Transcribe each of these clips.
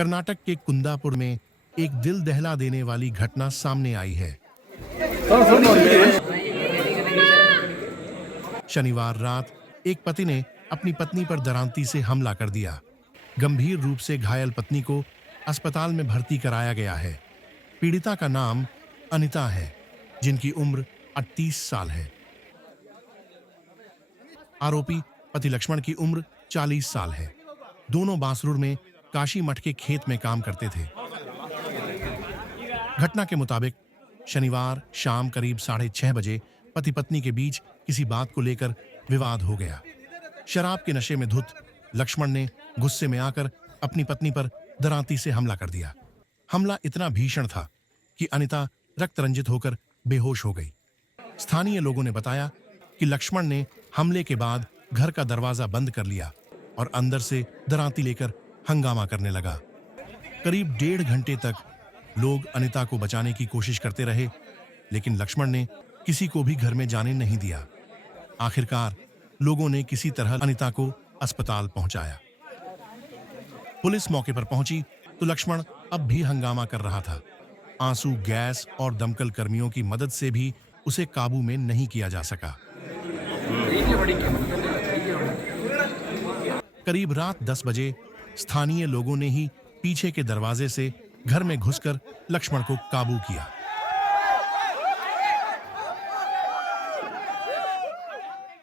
कर्नाटक के कुंदापुर में एक दिल दहला देने वाली घटना सामने आई है। शनिवार रात एक पति ने अपनी पत्नी पर दरांती से हमला कर दिया। गंभीर रूप से घायल पत्नी को अस्पताल में भर्ती कराया गया है। पीड़िता का नाम अनिता है, जिनकी उम्र 38 साल है। आरोपी पति लक्ष्मण की उम्र 40 साल है। दोनों बांसुर में काशी मठ के खेत में काम करते थे। घटना के मुताबिक शनिवार शाम करीब 6:30 बजे पति पत्नी के बीच किसी बात को लेकर विवाद हो गया। शराब के नशे में धुत लक्ष्मण ने गुस्से में आकर अपनी पत्नी पर दरांती से हमला कर दिया। हमला इतना भीषण था कि अनिता रक्त रंजित होकर बेहोश हो गई। स्थानीय लोगों ने बताया कि लक्ष्मण ने हमले के बाद घर का दरवाजा बंद कर लिया और अंदर से दरांती लेकर हंगामा करने लगा। करीब 1.5 घंटे तक लोग अनिता को बचाने की कोशिश करते रहे, लेकिन लक्ष्मण ने किसी को भी घर में जाने नहीं दिया। आखिरकार लोगों ने किसी तरह अनिता को अस्पताल पहुंचाया। पुलिस मौके पर पहुंची तो लक्ष्मण अब भी हंगामा कर रहा था। आंसू गैस और दमकल कर्मियों की मदद से भी उसे काबू में नहीं किया जा सका। करीब रात 10 बजे स्थानीय लोगों ने ही पीछे के दरवाजे से घर में घुसकर लक्ष्मण को काबू किया।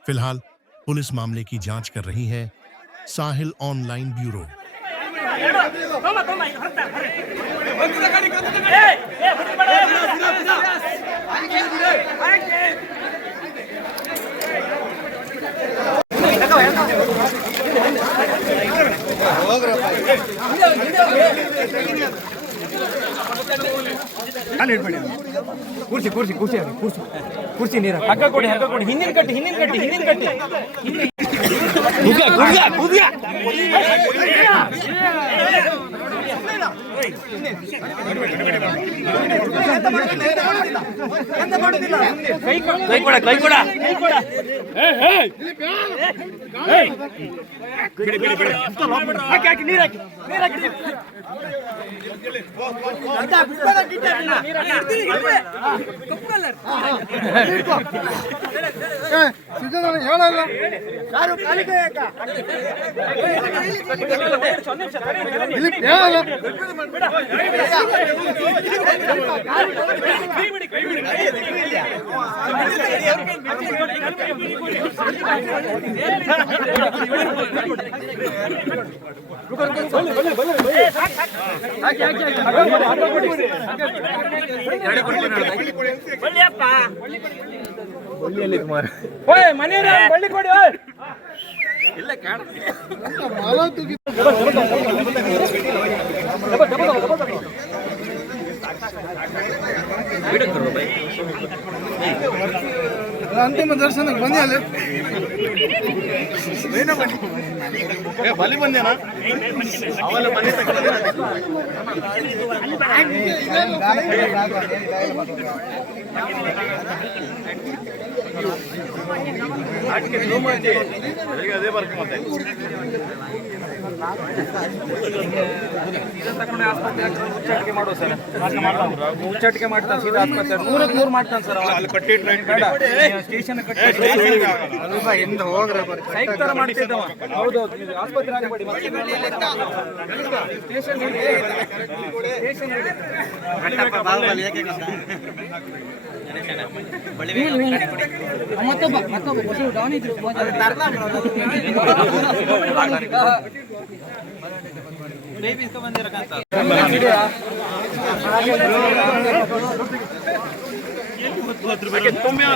फिलहाल पुलिस मामले की जांच कर रही है। साहिल ऑनलाइन ब्यूरो। कुर्सी कुर्सी कुर्सी कुर्सी कुर्सी नहीं रखा हग्गा कोड़ी हिंदिन कट्टी अंतिम दर्शन बंदी भले बंदे ना ಅದೇ ಬರ್ಕ ಮತ್ತೆ ಉಚ್ಚಾಟಿಕೆ ಮಾಡೋ ಸರ್ ಉಚ್ಚಾಟಿಕೆ ಮಾಡ್ತಾನೆ ಸೀದಾ ಆಸ್ಪತ್ರೆ 100 ಮಾಡ್ತಾನೆ ಸರ್ ಅಲ್ಲಿ ಕಟ್ಟಿ ಸ್ಟೇಷನ್ ಕಟ್ಟಿ ಎಂದು ಹೋಗ್ರೆ ಸೈಕ್ ತರ ಮಾಡ್ತಿದ್ದವ ಹೌದು ಆಸ್ಪತ್ರೆ ಆಗಬೇಡಿ ಸ್ಟೇಷನ್ ಸ್ಟೇಷನ್ ಗಂಟಪ್ಪ ಬಾಹುಬಲಿ ಏಕೆ ಮತ್ತೊಬ್ಬ ಡೌನ್ ಇದ್ರು ಬೇಬಿ ಇಸ್ಕೊ ಬಂದಿರಕಂತ तुम्हें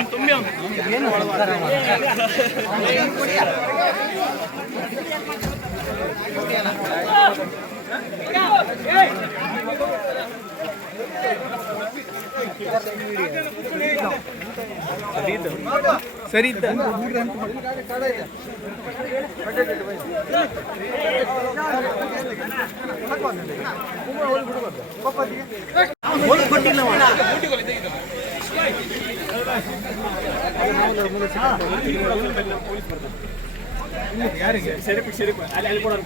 सरी ಯಾರಿಗೆ ಸರಿ ಅಲ್ಲಿ ಕೊಡೋರು